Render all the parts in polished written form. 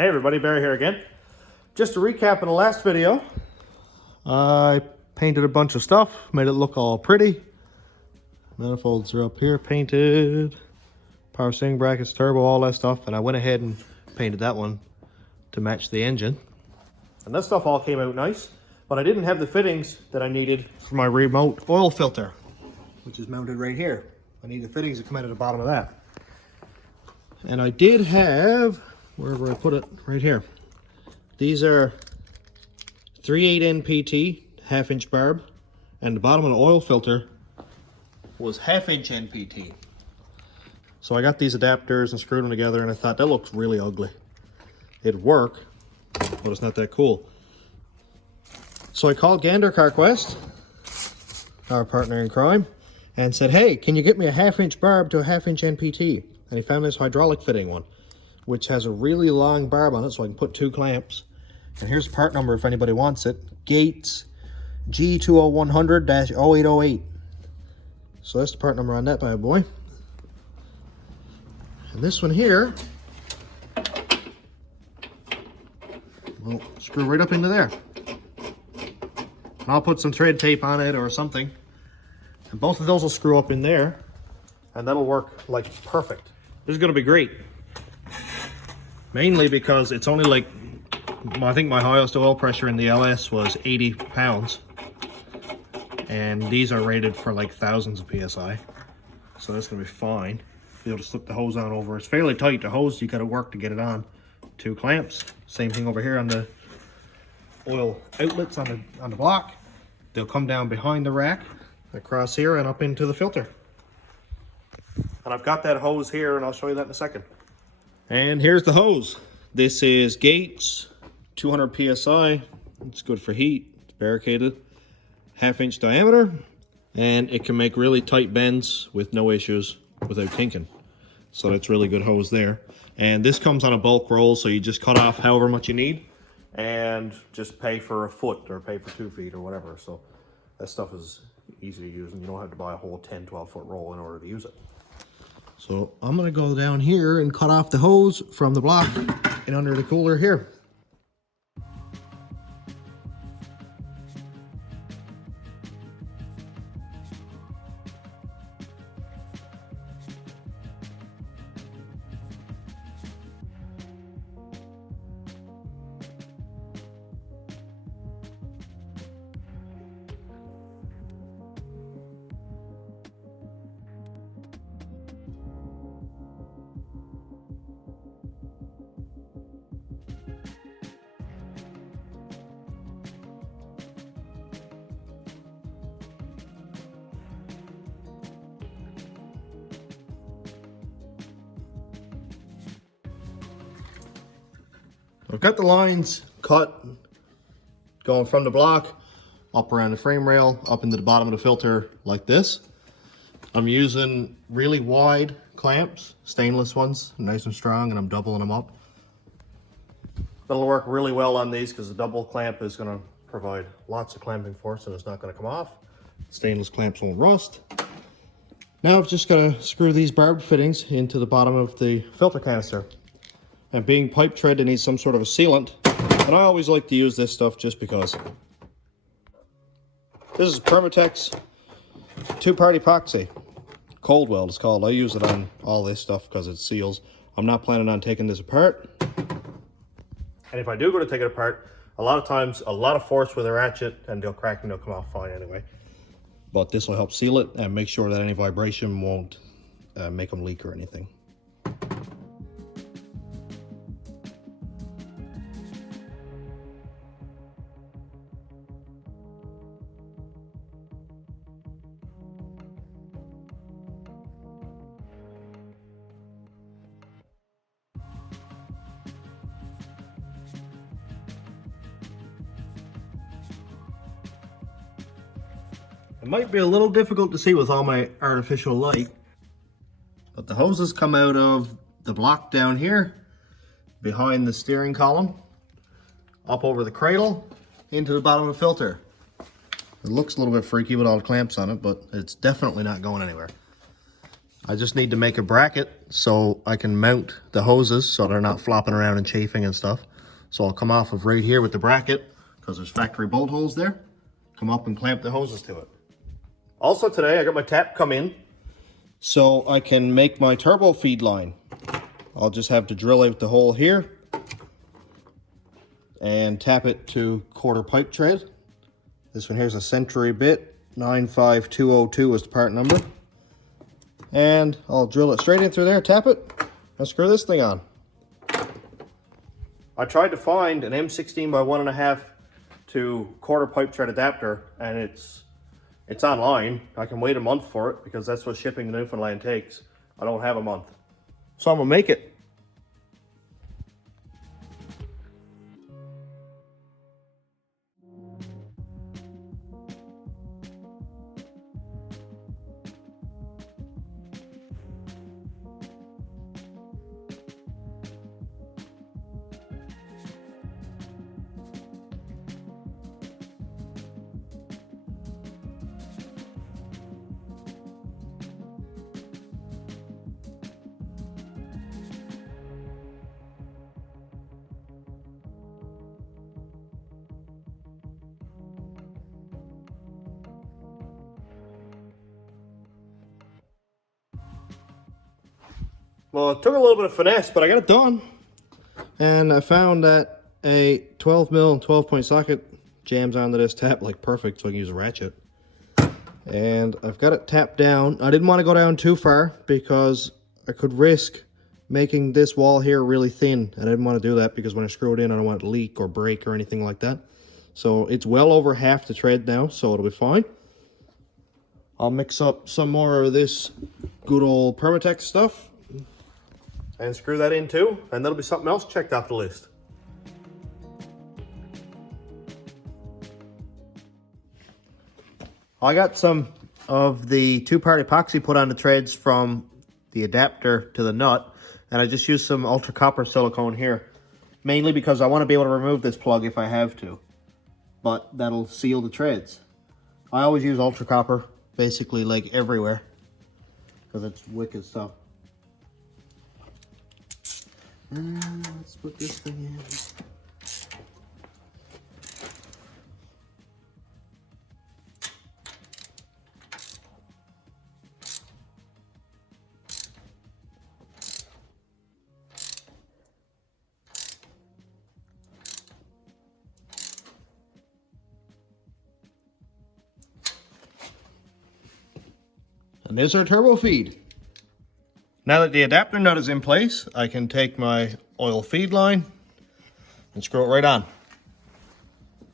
Hey everybody, Barry here again. Just to recap in the last video, I painted a bunch of stuff, made it look all pretty. Manifolds are up here painted, power steering brackets, turbo, all that stuff, and I went ahead and painted that one to match the engine. And that stuff all came out nice, but I didn't have the fittings that I needed for my remote oil filter, which is mounted right here. I need the fittings to come out of the bottom of that. And I did have, wherever I put it, right here. These are 3/8 NPT, 1/2 inch barb, and the bottom of the oil filter was 1/2 inch NPT. So I got these adapters and screwed them together, and I thought that looks really ugly. It'd work, but it's not that cool. So I called Gander CarQuest, our partner in crime, and said, hey, can you get me a 1/2 inch barb to a 1/2 inch NPT? And he found this hydraulic fitting one, which has a really long barb on it, so I can put 2 clamps. And here's the part number if anybody wants it. Gates G20100-0808. So that's the part number on that bad boy. And this one here, will screw right up into there. And I'll put some thread tape on it or something. And both of those will screw up in there, and that'll work like perfect. This is gonna be great. Mainly because it's only like, I think my highest oil pressure in the LS was 80 pounds. And these are rated for like thousands of PSI. So that's gonna be fine. Be able to slip the hose on over. It's fairly tight, the hose, you gotta work to get it on. 2 clamps. Same thing over here on the oil outlets on the block. They'll come down behind the rack, across here and up into the filter. And I've got that hose here, and I'll show you that in a second. And here's the hose. This is Gates, 200 PSI. It's good for heat, it's barricaded. 1/2 inch diameter, and it can make really tight bends with no issues without kinking. So that's really good hose there. And this comes on a bulk roll, so you just cut off however much you need and just pay for a foot or pay for 2 feet or whatever. So that stuff is easy to use, and you don't have to buy a whole 10-12 foot roll in order to use it. So I'm gonna go down here and cut off the hose from the block and under the cooler here. I've got the lines cut going from the block up around the frame rail, up into the bottom of the filter like this. I'm using really wide clamps, stainless ones, nice and strong, and I'm doubling them up. That'll work really well on these because the double clamp is going to provide lots of clamping force and it's not going to come off. Stainless clamps won't rust. Now I've just got to screw these barbed fittings into the bottom of the filter canister. And being pipe tread, it needs some sort of a sealant. And I always like to use this stuff just because. This is Permatex 2-part epoxy. Cold weld it's called. I use it on all this stuff because it seals. I'm not planning on taking this apart. And if I do go to take it apart, a lot of times, a lot of force with a ratchet and they'll crack and they'll come off fine anyway. But this will help seal it and make sure that any vibration won't make them leak or anything. It might be a little difficult to see with all my artificial light, but the hoses come out of the block down here, behind the steering column, up over the cradle, into the bottom of the filter. It looks a little bit freaky with all the clamps on it, but it's definitely not going anywhere. I just need to make a bracket so I can mount the hoses so they're not flopping around and chafing and stuff. So I'll come off of right here with the bracket, because there's factory bolt holes there. Come up and clamp the hoses to it. Also today I got my tap come in so I can make my turbo feed line. I'll just have to drill out the hole here and tap it to quarter pipe tread. This one here's a Century bit, 95202 is the part number. And I'll drill it straight in through there, tap it, and screw this thing on. I tried to find an M16 by 1.5 to quarter pipe tread adapter, and it's online. I can wait a month for it because that's what shipping to Newfoundland takes. I don't have a month. So I'm gonna make it. Well, it took a little bit of finesse, but I got it done. And I found that a 12mm and 12-point socket jams onto this tap like perfect, so I can use a ratchet. And I've got it tapped down. I didn't want to go down too far because I could risk making this wall here really thin. And I didn't want to do that because when I screw it in, I don't want it to leak or break or anything like that. So it's well over half the tread now, so it'll be fine. I'll mix up some more of this good old Permatex stuff and screw that in too, and that'll be something else checked off the list. I got some of the two-part epoxy put on the treads from the adapter to the nut, and I just used some ultra copper silicone here, mainly because I want to be able to remove this plug if I have to, but that'll seal the treads. I always use ultra copper basically like everywhere because it's wicked stuff. Let's put this thing in. And there's our turbo feed. Now that the adapter nut is in place, I can take my oil feed line and screw it right on.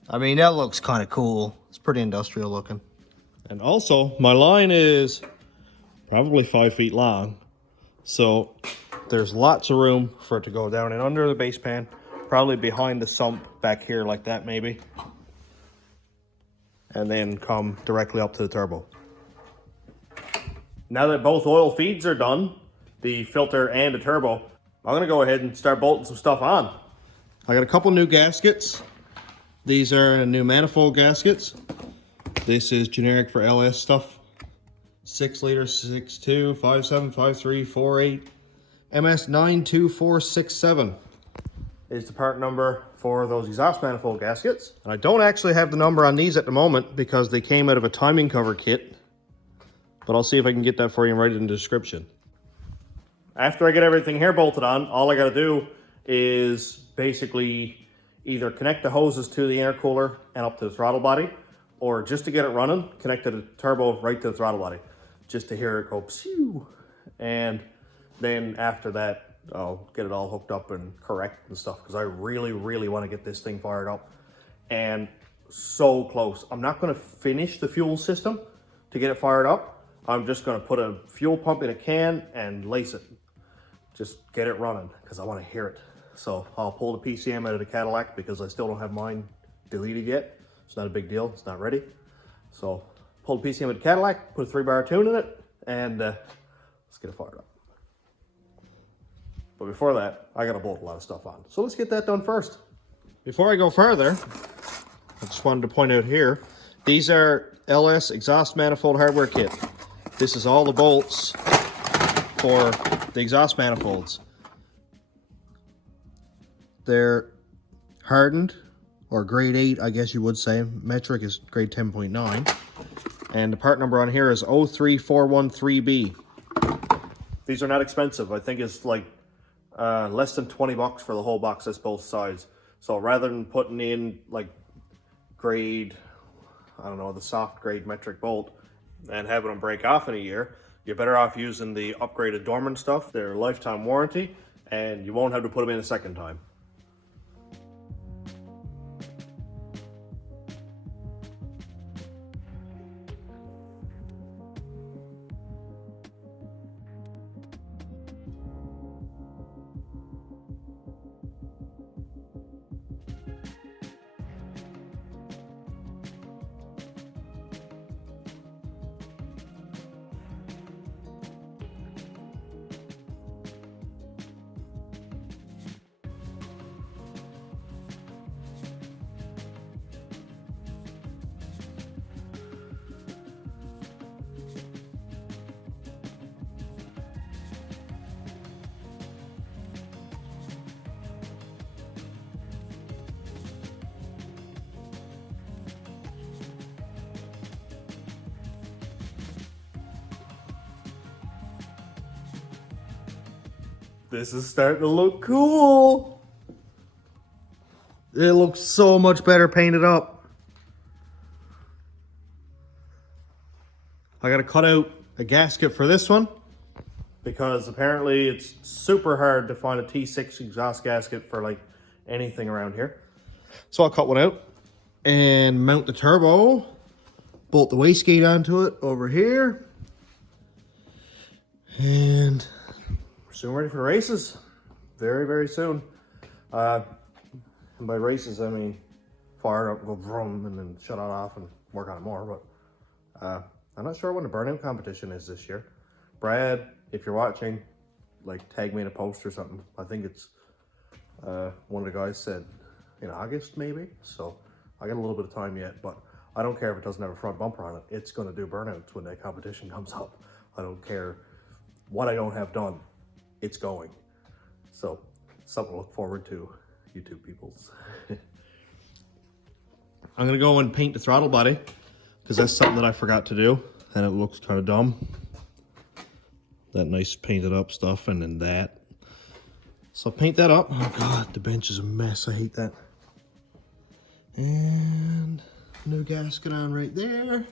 I mean, that looks kind of cool. It's pretty industrial looking. And also, my line is probably 5 feet long. So there's lots of room for it to go down and under the base pan, probably behind the sump back here like that maybe. And then come directly up to the turbo. Now that both oil feeds are done, the filter and the turbo, I'm gonna go ahead and start bolting some stuff on. I got a couple new gaskets. These are new manifold gaskets. This is generic for LS stuff. 6 liter, 62, 57, 53, 48, MS 92467 is the part number for those exhaust manifold gaskets. And I don't actually have the number on these at the moment because they came out of a timing cover kit. But I'll see if I can get that for you and write it in the description. After I get everything here bolted on, all I gotta do is basically either connect the hoses to the intercooler and up to the throttle body, or just to get it running, connect the turbo right to the throttle body, just to hear it go phew. And then after that, I'll get it all hooked up and correct and stuff, because I really, really want to get this thing fired up. And so close. I'm not gonna finish the fuel system to get it fired up. I'm just gonna put a fuel pump in a can and lace it. Just get it running, because I wanna hear it. So I'll pull the PCM out of the Cadillac because I still don't have mine deleted yet. It's not a big deal, it's not ready. So pull the PCM out of the Cadillac, put a 3-bar tune in it, and let's get it fired up. But before that, I gotta bolt a lot of stuff on. So let's get that done first. Before I go further, I just wanted to point out here, these are LS exhaust manifold hardware kit. This is all the bolts for the exhaust manifolds. They're hardened, or grade 8, I guess you would say. Metric is grade 10.9. And the part number on here is 03413B. These are not expensive. I think it's like less than 20 bucks for the whole box. That's both sides. So rather than putting in like grade, I don't know, the soft grade metric bolt and having them break off in a year, you're better off using the upgraded Dorman stuff. They're lifetime warranty, and you won't have to put them in a second time. This is starting to look cool. It looks so much better painted up. I gotta cut out a gasket for this one because apparently it's super hard to find a T6 exhaust gasket for like anything around here. So I'll cut one out and mount the turbo, bolt the wastegate onto it over here, and soon ready for the races. Very, very soon. And by races, I mean fire up, go vroom, and then shut it off and work on it more. But I'm not sure when the burnout competition is this year. Brad, if you're watching, like tag me in a post or something. I think it's one of the guys said in August maybe. So I got a little bit of time yet, but I don't care if it doesn't have a front bumper on it. It's going to do burnouts when that competition comes up. I don't care what I don't have done. It's going. So something to look forward to, YouTube peoples. I'm gonna go and paint the throttle body because that's something that I forgot to do and it looks kind of dumb. That nice painted up stuff and then that. So paint that up. Oh God, the bench is a mess. I hate that. And new gasket on right there.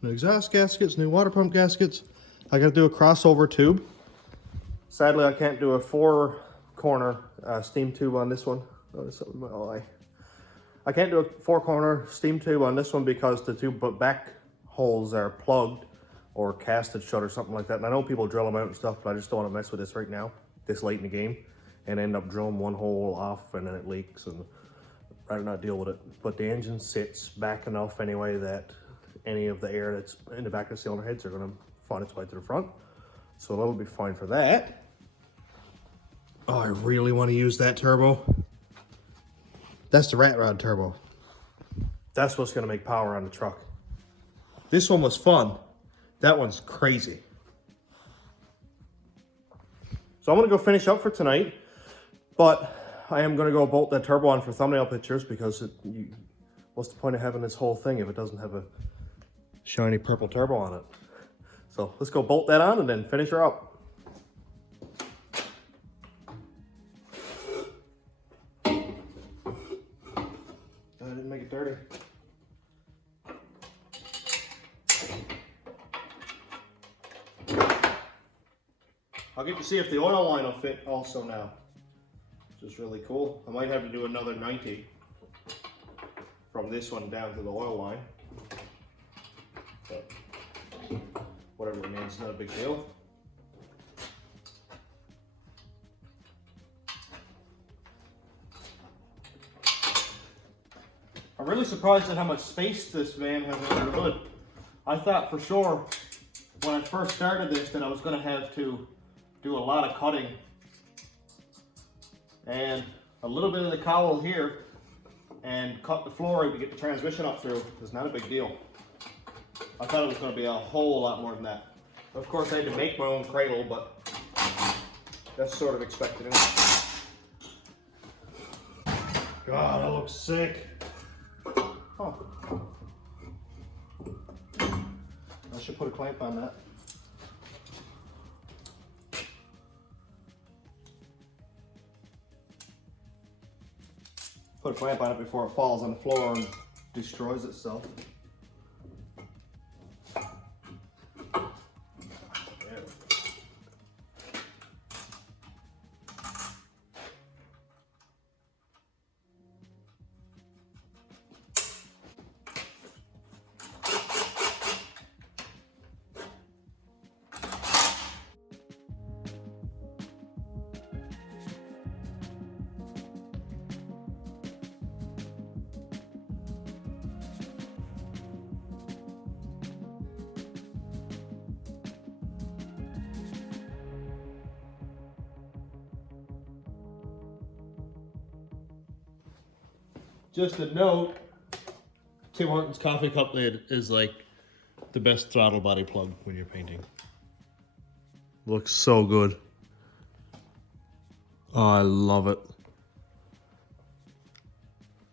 New exhaust gaskets, new water pump gaskets. I gotta do a crossover tube. Sadly, I can't do a 4-corner steam tube on this one. Notice something in my eye. I can't do a 4-corner steam tube on this one because the two back holes are plugged or casted shut or something like that. And I know people drill them out and stuff, but I just don't want to mess with this right now, this late in the game, and end up drilling one hole off and then it leaks, and I'd rather not deal with it. But the engine sits back enough anyway that any of the air that's in the back of the cylinder heads are going to find its way to the front. So that'll be fine for that. Oh, I really want to use that turbo. That's the rat rod turbo. That's what's going to make power on the truck. This one was fun. That one's crazy. So I'm going to go finish up for tonight, but I am going to go bolt that turbo on for thumbnail pictures because what's the point of having this whole thing if it doesn't have a shiny purple turbo on it? So let's go bolt that on and then finish her up. I didn't make it dirty. I'll get to see if the oil line will fit also now, which is really cool. I might have to do another 90 from this one down to the oil line. But whatever it means, not a big deal. I'm really surprised at how much space this van has under the hood. I thought for sure when I first started this that I was going to have to do a lot of cutting, and a little bit of the cowl here and cut the flooring to get the transmission up through is not a big deal. I thought it was going to be a whole lot more than that. Of course I had to make my own cradle, but That's sort of expected, isn't it? God, that looks sick. Oh. I should put a clamp on that. Put a clamp on it before it falls on the floor and destroys itself. Just a note, Tim Hortons coffee cup lid is like the best throttle body plug when you're painting. Looks so good. Oh, I love it.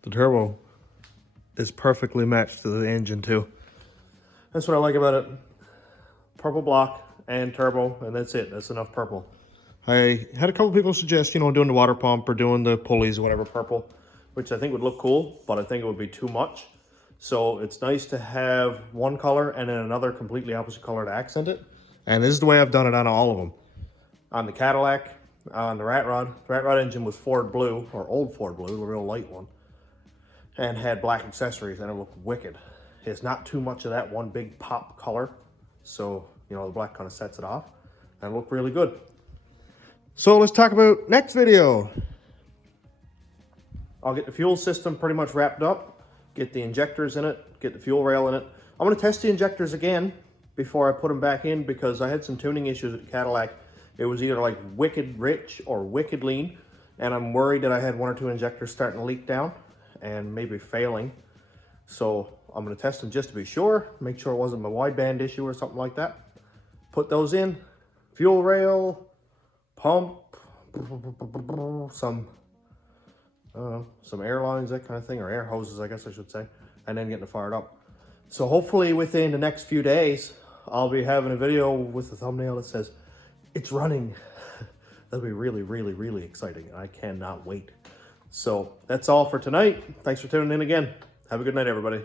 The turbo is perfectly matched to the engine too. That's what I like about it. Purple block and turbo, and that's it. That's enough purple. I had a couple people suggest, you know, doing the water pump or doing the pulleys or whatever purple, which I think would look cool, but I think it would be too much. So it's nice to have one color and then another completely opposite color to accent it. And this is the way I've done it on all of them. On the Cadillac, on the Rat Rod. The Rat Rod engine was Ford Blue, or old Ford Blue, the real light one. And had black accessories, and it looked wicked. It's not too much of that one big pop color. So, you know, the black kind of sets it off. And it looked really good. So let's talk about next video. I'll get the fuel system pretty much wrapped up, get the injectors in it, get the fuel rail in it. I'm going to test the injectors again before I put them back in because I had some tuning issues with the Cadillac. It was either like wicked rich or wicked lean, and I'm worried that I had one or two injectors starting to leak down and maybe failing. So I'm going to test them just to be sure, make sure it wasn't my wideband issue or something like that. Put those in, fuel rail, pump, some air lines, that kind of thing, or air hoses, I guess I should say, and then getting it fired up. So hopefully within the next few days, I'll be having a video with a thumbnail that says, it's running. That'll be really, really, really exciting. I cannot wait. So that's all for tonight. Thanks for tuning in again. Have a good night, everybody.